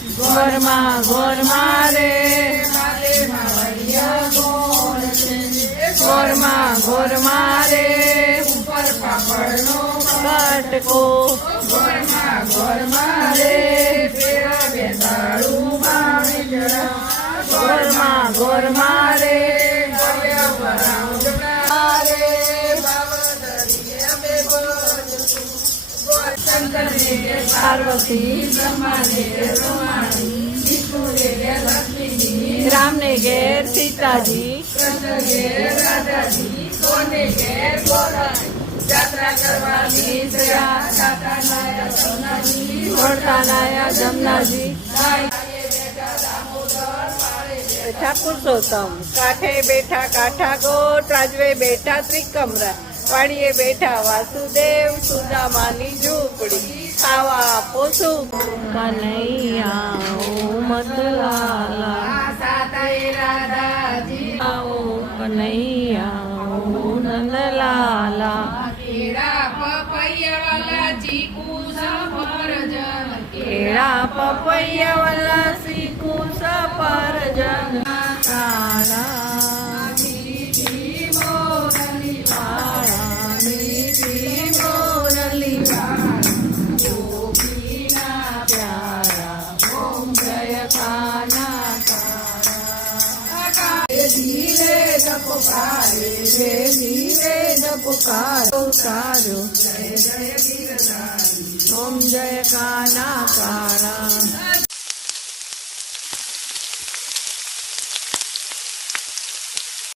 ઘોરમાં ઘોરમાં રે ઘોરમાં ઘોરમાં રે ઉપર પાપડનો કટકો ઘરમાં ઘરમાં રે પેલા બેસાડું ઘોરમાં ઘોરમાં રે પાર્વતી રામને ઘેર સીતાજી યાત્રા કરવાની વળતા નાયા જમનાજી બેઠા પુરુષોત્તમ કાંઠે બેઠા કાંઠા ગોટ રાજવે બેઠા ત્રિકમરા વાડીએ બેઠા વાસુદેવ સુદામાની ઝૂંપડી ખાવા આપો શું કનૈયા ઓ મતલાલા રાધાજી આવો કનૈયા ઓ નંદલાલા કેળા પપૈયાવાલા ચીકુ સફરજન કેળા પપૈયા વાલા શીખુ સફરજન કાળા મીઠી મોરલી વાળા મીઠી મોરલી વાળા ગોપીના પ્યારા ઓમ જય કાના કાળા ધીરે જપકારે રે ધીરે જપકારો સારો જય જય ગીરધારી ઓમ જય કાના કાળા